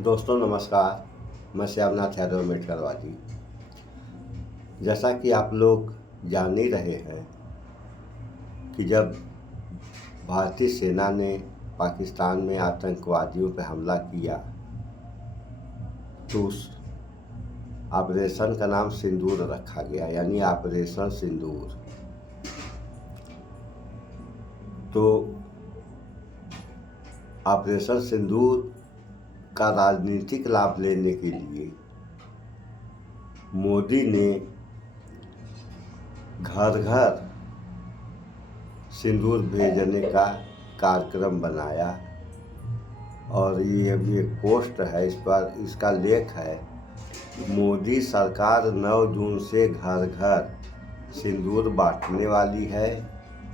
दोस्तों नमस्कार, मैं श्यामनाथ यादव मेटकरवादी। जैसा कि आप लोग जान ही रहे हैं कि जब भारतीय सेना ने पाकिस्तान में आतंकवादियों पर हमला किया तो उस ऑपरेशन का नाम सिंदूर रखा गया, यानी ऑपरेशन सिंदूर। तो ऑपरेशन सिंदूर का राजनीतिक लाभ लेने के लिए मोदी ने घर घर सिंदूर भेजने का कार्यक्रम बनाया और ये भी एक पोस्ट है, इस पर इसका लेख है, मोदी सरकार 9 जून से घर घर सिंदूर बांटने वाली है।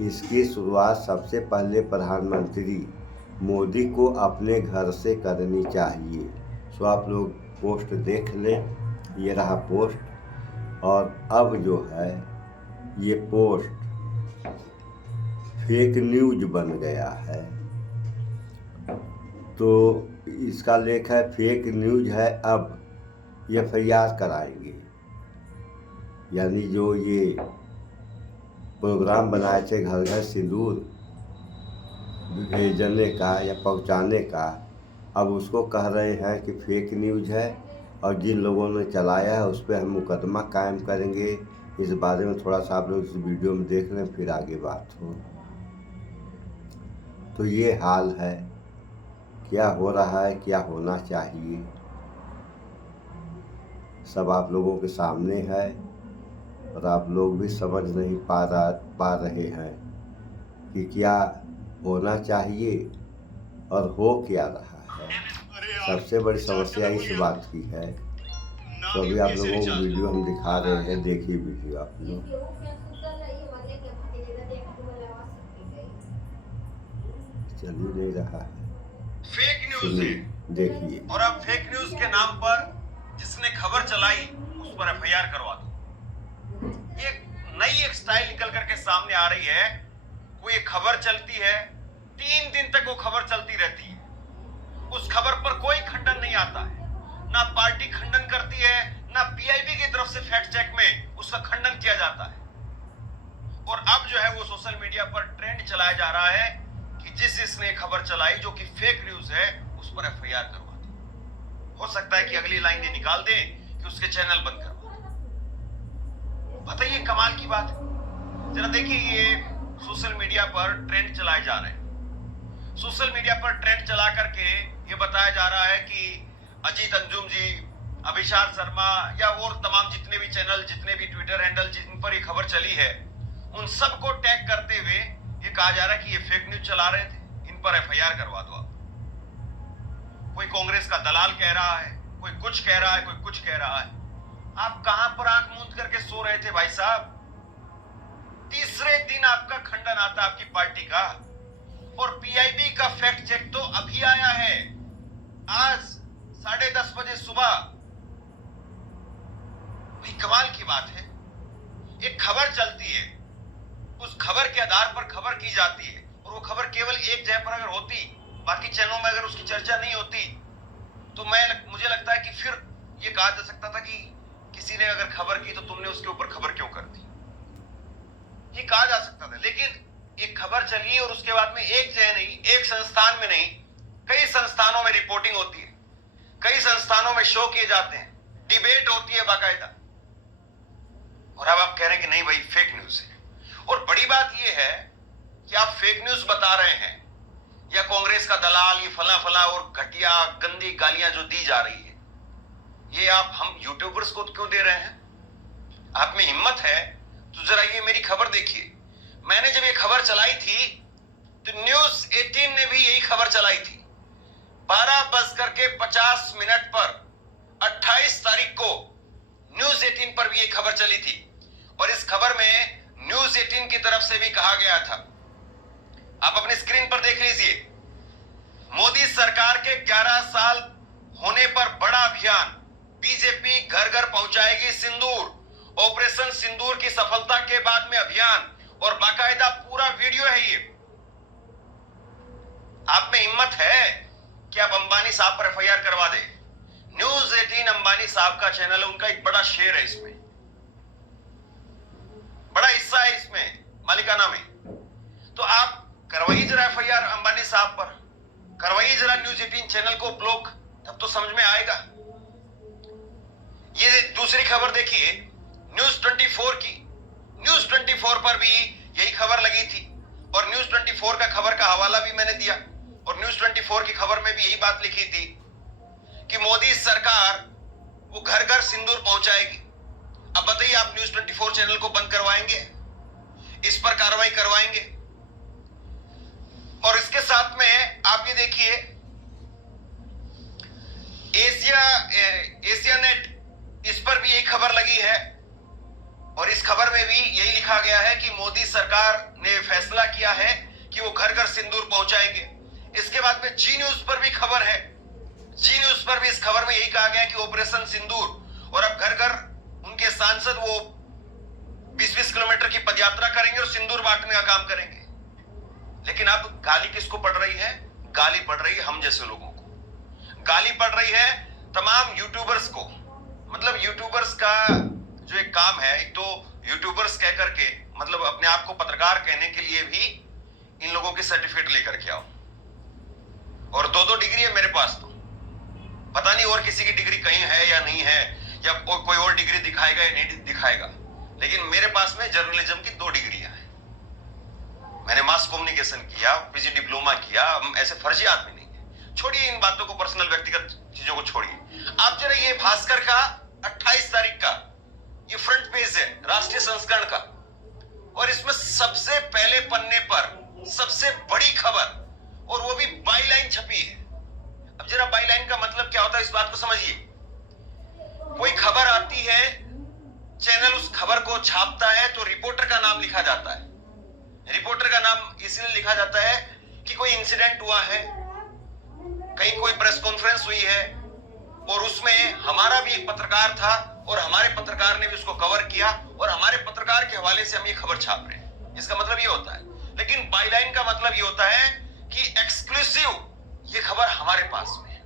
इसकी शुरुआत सबसे पहले प्रधानमंत्री मोदी को अपने घर से करनी चाहिए। सो आप लोग पोस्ट देख लें, ये रहा पोस्ट। और अब जो है ये पोस्ट फेक न्यूज बन गया है। तो इसका लेख है, फेक न्यूज है, अब FIR कराएंगे। यानी जो ये प्रोग्राम बनाए थे घर घर सिंदूर भेजने का या पहुंचाने का, अब उसको कह रहे हैं कि फेक न्यूज है और जिन लोगों ने चलाया है उस पर हम मुकदमा कायम करेंगे। इस बारे में थोड़ा सा आप लोग इस वीडियो में देख लें, फिर आगे बात हो। तो ये हाल है, क्या हो रहा है, क्या होना चाहिए, सब आप लोगों के सामने है और आप लोग भी समझ नहीं पा रहे हैं कि क्या होना चाहिए और हो क्या रहा है। सबसे बड़ी समस्या इस बात की है। तो अभी आप लोगों को वीडियो हम दिखा रहे हैं, देखिए वीडियो आप लोग। चल ही नहीं रहा है, फेक न्यूज है, देखिए। और अब फेक न्यूज के नाम पर जिसने खबर चलाई उस पर FIR करवा दो। ये नई एक स्टाइल निकल करके सामने आ रही है। कोई खबर चलती है, 3 दिन तक वो खबर चलती रहती है, उस खबर पर कोई खंडन नहीं आता है, ना पार्टी खंडन करती है, ना PIB की तरफ से फैक्ट चेक में उसका खंडन किया जाता है। और अब जो है वो सोशल मीडिया पर ट्रेंड चलाया जा रहा है कि जिसने खबर चलाई जो कि फेक न्यूज है उस पर FIR करवा दो। हो सकता है कि अगली लाइन ये निकाल दें कि उसके चैनल बंद करवा दें। बताइए, कमाल की बात है। जरा देखिए, ये सोशल मीडिया पर ट्रेंड चलाए जा रहे हैं। सोशल मीडिया पर ट्रेंड चला करके ये बताया जा रहा है कि अजीत अंजुम जी, अभिषार शर्मा या और तमाम जितने भी चैनल, जितने भी ट्विटर हैंडल जिन पर ये खबर चली है, उन सबको टैग करते हुए ये कहा जा रहा है कि ये फेक न्यूज चला रहे थे, इन पर FIR करवा दो। कोई कांग्रेस का दलाल कह रहा है, कोई कुछ कह रहा है, कोई कुछ कह रहा है। आप कहां पर आंख मूंद करके सो रहे थे भाई साहब? तीसरे दिन आपका खंडन आता आपकी पार्टी का, और PIB का फैक्ट चेक तो अभी आया है, आज 10:30 बजे सुबह। भाई कमाल की बात है। एक खबर चलती है, उस खबर के आधार पर खबर की जाती है, और वो खबर केवल एक जगह पर अगर होती, बाकी चैनलों में अगर उसकी चर्चा नहीं होती, तो मुझे लगता है कि फिर ये कहा जा सकता था कि किसी ने अगर खबर की तो तुमने उसके ऊपर खबर क्यों कर दी, ये कहा जा सकता था। लेकिन एक खबर चली और उसके बाद में एक जगह नहीं, एक संस्थान में नहीं, कई संस्थानों में रिपोर्टिंग होती है, कई संस्थानों में शो किए जाते हैं, डिबेट होती है बाकायदा, और अब आप कह रहे हैं कि नहीं भाई फेक न्यूज है। और बड़ी बात यह है कि आप फेक न्यूज बता रहे हैं, या कांग्रेस का दलाल, ये फला फला और घटिया गंदी गालियां जो दी जा रही है, ये आप हम यूट्यूबर्स को क्यों दे रहे हैं? आप में हिम्मत है तो जरा ये मेरी खबर देखिए। मैंने जब ये खबर चलाई थी तो न्यूज 18 ने भी यही खबर चलाई थी। 12:50 पर 28 तारीख को न्यूज 18 पर भी ये खबर चली थी, और इस खबर में न्यूज 18 की तरफ से भी कहा गया था, आप अपनी स्क्रीन पर देख लीजिए, मोदी सरकार के 11 साल होने पर बड़ा अभियान, बीजेपी घर घर पहुंचाएगी सिंदूर, ऑपरेशन सिंदूर की सफलता के बाद में अभियान, और बाकायदा पूरा वीडियो है ये। आप में हिम्मत है कि आप अंबानी साहब पर एफआईआर करवा दें। न्यूज 18 अंबानी साहब का चैनल है, उनका एक बड़ा शेयर है, इसमें बड़ा हिस्सा है इसमें मालिकाना में। तो आप करवाइए जरा एफआईआर अंबानी साहब पर, करवाइए जरा न्यूज 18 चैनल को ब्लॉक, तब तो समझ में आएगा। ये दूसरी खबर देखिए न्यूज 24 की। न्यूज 24 पर भी यही खबर लगी थी और न्यूज 24 का खबर का हवाला भी मैंने दिया और न्यूज 24 की खबर में भी यही बात लिखी थी कि मोदी सरकार वो घर घर सिंदूर पहुंचाएगी। अब बताइए, आप न्यूज 24 चैनल को बंद करवाएंगे, इस पर कार्रवाई करवाएंगे? और इसके साथ में आप ये देखिए एशिया नेट, इस पर भी यही खबर लगी है और इस खबर में भी यही लिखा गया है कि मोदी सरकार ने फैसला किया है कि वो घर घर सिंदूर पहुंचाएंगे। इसके बाद में जी न्यूज पर भी खबर है, जी न्यूज पर भी इस खबर में यही कहा गया कि ऑपरेशन सिंदूर, और अब घर घर उनके सांसद वो 20-20 किलोमीटर की पदयात्रा करेंगे और सिंदूर बांटने का काम करेंगे। लेकिन अब गाली किसको पड़ रही है? गाली पड़ रही है हम जैसे लोगों को, गाली पड़ रही है तमाम यूट्यूबर्स को। मतलब यूट्यूबर्स का जो एक काम है, एक तो यूट्यूबर्स कह करके मतलब अपने आप को पत्रकार कहने के लिए भी इन लोगों के सर्टिफिकेट लेकर के आओ, और 2-2 डिग्री है मेरे पास, तो पता नहीं और किसी की डिग्री कहीं है या नहीं है, या कोई और डिग्री दिखाएगा या नहीं दिखाएगा, लेकिन मेरे पास में जर्नलिज्म की 2 डिग्रियां हैं। मैंने मास कम्युनिकेशन किया, पीजी डिप्लोमा किया, हम ऐसे फर्जी आदमी नहीं है। छोड़िए इन बातों को, पर्सनल व्यक्तिगत चीजों को छोड़िए। आप जरा ये भास्कर का 28 तारीख का ये फ्रंट पेज है राष्ट्रीय संस्करण का, और इसमें सबसे पहले पन्ने पर सबसे बड़ी खबर, और वो भी बाईलाइन छपी है। अब जरा बाईलाइन का मतलब क्या होता है, इस बात को समझिए। कोई खबर आती है, चैनल उस खबर को छापता है तो रिपोर्टर का नाम लिखा जाता है। रिपोर्टर का नाम इसलिए लिखा जाता है कि कोई इंसिडेंट हुआ है, कहीं कोई प्रेस कॉन्फ्रेंस हुई है, और उसमें हमारा भी एक पत्रकार था और हमारे पत्रकार ने भी उसको कवर किया, और हमारे पत्रकार के हवाले से हम ये खबर छाप रहे हैं। इसका मतलब ये होता है। लेकिन बाईलाइन का मतलब ये होता है कि एक्सक्लूसिव ये खबर हमारे पास में है।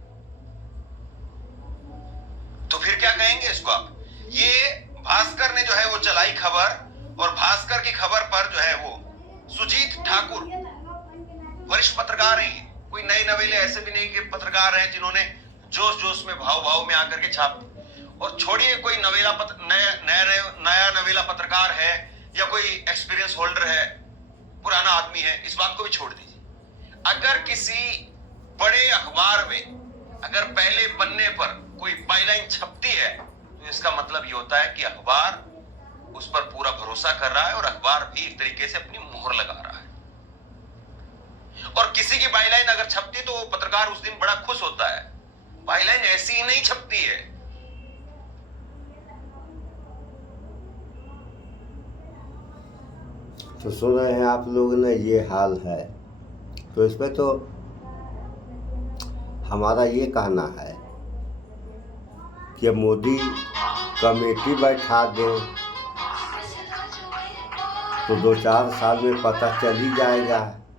तो फिर क्या कहेंगे इसको आप? ये भास्कर ने जो है वो चलाई खबर, और भास्कर की खबर पर जो है वो सुजीत ठाकुर वरिष्ठ पत्रकार हैं, कोई नए नवेले ऐसे भी नहीं कि पत्रकार हैं जिन्होंने जोश जोश में भाव भाव में आकर के छाप दी। और छोड़िए कोई नया नवेला पत्रकार है या कोई एक्सपीरियंस होल्डर है, पुराना आदमी है, इस बात को भी छोड़ दीजिए। अगर किसी बड़े अखबार में अगर पहले पन्ने पर कोई बाईलाइन छपती है तो इसका मतलब ये होता है कि अखबार उस पर पूरा भरोसा कर रहा है और अखबार भी एक तरीके से अपनी मोहर लगा रहा है। और किसी की बाईलाइन अगर छपती तो वो पत्रकार उस दिन बड़ा खुश होता है। बाईलाइन ऐसी ही नहीं छपती है। तो सुन रहे हैं आप लोग ने, ये हाल है। तो इसमें तो हमारा ये कहना है कि मोदी कमेटी बैठा दें तो 2-4 साल में पता चल ही जाएगा।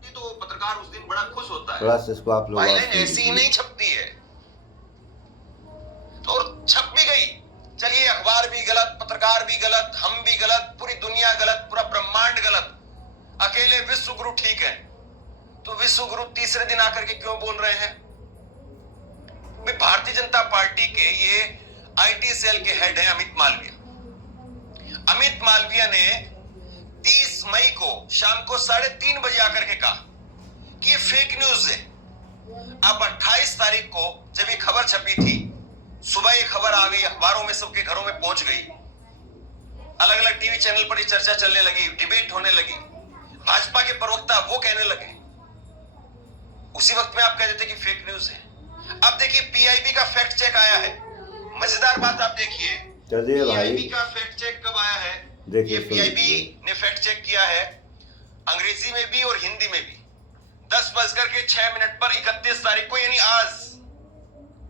तो पत्रकार उस दिन बड़ा खुश होता है। प्लस इसको आप लोग ऐसी ही नहीं छपती है, और छप भी गई। चलिए अखबार भी गलत, पत्रकार भी गलत, हम भी गलत, पूरी दुनिया गलत, पूरा ब्रह्मांड गलत, अकेले विश्व गुरु ठीक है। तो विश्व गुरु तीसरे दिन आकर के क्यों बोल रहे हैं? भारतीय जनता पार्टी के ये आईटी सेल के हेड हैं अमित मालविया। अमित मालविया ने 30 मई को शाम को 3:30 बजे आकर के कहा कि ये फेक न्यूज है। अब 28 तारीख को जब ये खबर छपी थी, सुबह ये खबर आ गई, अखबारों में सबके घरों में पहुंच गई, अलग अलग टीवी चैनल पर ये चर्चा चलने लगी, डिबेट होने लगी, भाजपा के प्रवक्ता वो कहने लगे। उसी वक्त में आप कह देते कि फेक न्यूज है। अब देखिए पीआईबी का फैक्ट चेक आया है। मजेदार बात आप देखिए, चलिए भाई, पीआईबी का फैक्ट चेक कब आया है? ये पीआईबी ने फैक्ट चेक किया है अंग्रेजी में भी और हिंदी में भी। 10:06 पर 31 तारीख को, यानी आज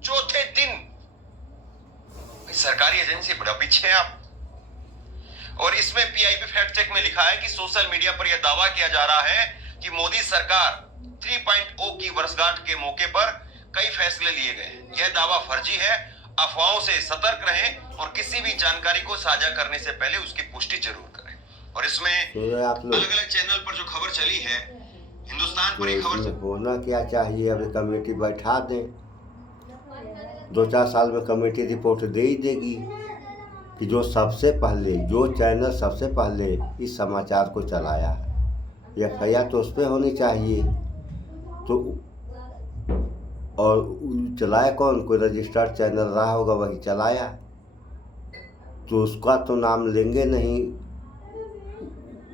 चौथे दिन। सरकारी एजेंसी बड़ा पीछे हैं आप। और इसमें पीआईबी फैक्ट चेक में लिखा है कि सोशल मीडिया पर यह दावा किया जा रहा है कि मोदी सरकार 3.0 की वर्षगांठ के मौके पर कई फैसले लिए गए। यह दावा फर्जी है। अफवाहों से सतर्क रहें और किसी भी जानकारी को साझा करने से पहले उसकी पुष्टि जरूर करें। और इसमें आप लोग अलग अलग चैनल पर जो खबर चली है, हिंदुस्तान तो पर ये खबर इसमें होना क्या चाहिए, अभी कमेटी बैठा दें, 2-4 साल में कमेटी रिपोर्ट दे ही देगी कि जो चैनल सबसे पहले इस समाचार को चलाया है, FIR तो उस पर होनी चाहिए। तो और चलाया कौन? कोई रजिस्टर्ड चैनल रहा होगा, वही चलाया, तो उसका तो नाम लेंगे नहीं।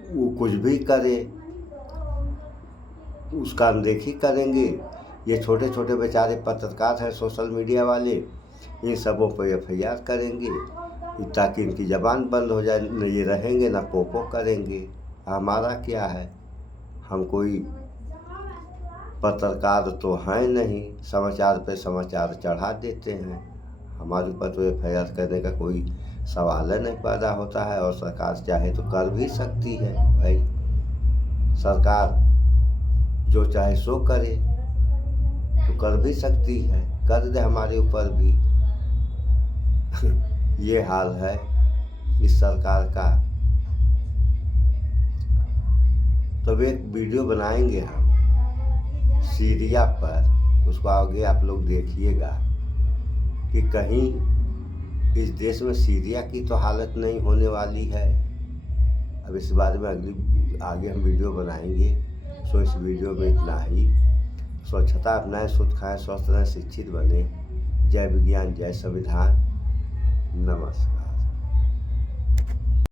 वो कुछ भी करे उसका अनदेखी करेंगे। ये छोटे छोटे बेचारे पत्रकार हैं, सोशल मीडिया वाले, इन सबों पर FIR करेंगे ताकि इनकी ज़बान बंद हो जाए। न ये रहेंगे ना पोपो करेंगे। हमारा क्या है, हम कोई पत्रकार तो हैं नहीं, समाचार पे समाचार चढ़ा देते हैं। हमारे ऊपर तो FIR करने का कोई सवाल नहीं पैदा होता है। और सरकार चाहे तो कर भी सकती है। भाई सरकार जो चाहे सो करे, तो कर भी सकती है, कर दे हमारे ऊपर भी। ये हाल है इस सरकार का। तब एक वीडियो बनाएंगे हम सीरिया पर, उसको आगे आप लोग देखिएगा कि कहीं इस देश में सीरिया की तो हालत नहीं होने वाली है। अब इस बारे में आगे हम वीडियो बनाएंगे। सो इस वीडियो में इतना ही। स्वच्छता अपनाएं, शुद्ध खाएं, स्वस्थ रहें, शिक्षित बने। जय विज्ञान, जय संविधान। नमस्कार।